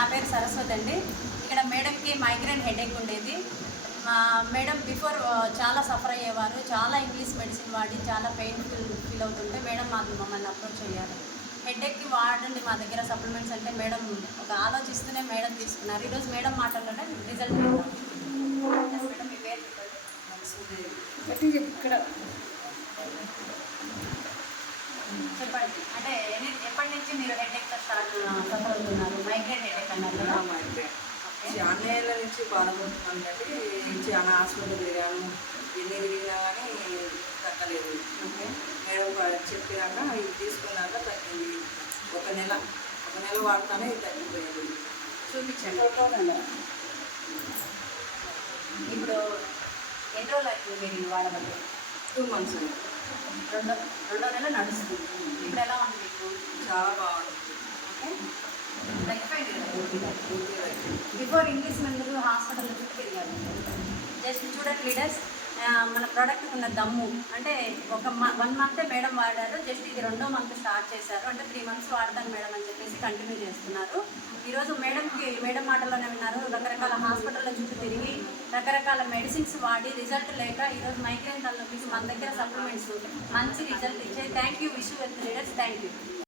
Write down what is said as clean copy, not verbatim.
నా పేరు సరస్వతి అండి. ఇక్కడ మేడంకి మైగ్రేన్ హెడేక్ ఉండేది. మేడం బిఫోర్ చాలా సఫర్ అయ్యేవారు. చాలా ఇంగ్లీష్ మెడిసిన్ వాడి చాలా పెయిన్ఫుల్ ఫీల్ అవుతుంటే మేడం మమ్మల్ని అప్రోచ్ అయ్యారు. హెడేక్కి వాడండి మా దగ్గర సప్లిమెంట్స్ అంటే మేడం ఒక ఆలోచిస్తూనే మేడం తీసుకున్నారు. ఈరోజు మేడం మాటల్లోనే రిజల్ట్ మేడం. మీ పేరు ఇక్కడ చెప్పండి. అంటే ఎప్పటి నుంచి మీరు హెడేక్తో సఫర్ అవుతున్నారు? మైగ్రేన్ హెడేక్ అన్నారు కదా. చాలా ఏళ్ళ నుంచి బాధపడుతున్నాను కాబట్టి చాలా హాస్పిటల్ తిరిగాను. ఎన్ని తిరిగినా కానీ తగ్గలేదు. మేడం చెప్పినాక ఇది తీసుకున్నాక తగ్గింది. ఒక నెల వాడతానే ఇది తగ్గిపోయింది. చూపించండి. ఇప్పుడు ఎన్ని రోజులు అవుతుంది మీరు వాడబట్టి? 2 months. రెండో నెల నడుస్తుంది. ఇప్పుడు ఎలా ఉంది మీకు? చాలా బాగుంది. బిఫోర్ ఇంగ్లీష్ మందులు హాస్పిటల్లో చుట్టూ తిరిగారు. జస్ట్ చూడండి లీడర్స్, మన ప్రోడక్ట్కి ఉన్న దమ్ము అంటే 1 month మేడం వాడారు. జస్ట్ ఇది 2వ month స్టార్ట్ చేశారు. అంటే 3 months వాడతాను మేడం అని చెప్పేసి కంటిన్యూ చేస్తున్నారు. ఈరోజు మేడం మాటల్లోనే విన్నారు. రకరకాల హాస్పిటల్లో చుట్టూ తిరిగి రకరకాల మెడిసిన్స్ వాడి రిజల్ట్ లేక ఈరోజు మైగ్రేన్ తలనొప్పికి మన దగ్గర సప్లిమెంట్స్ మంచి రిజల్ట్ ఇచ్చాయి. Thank you wish leaders. Thank you.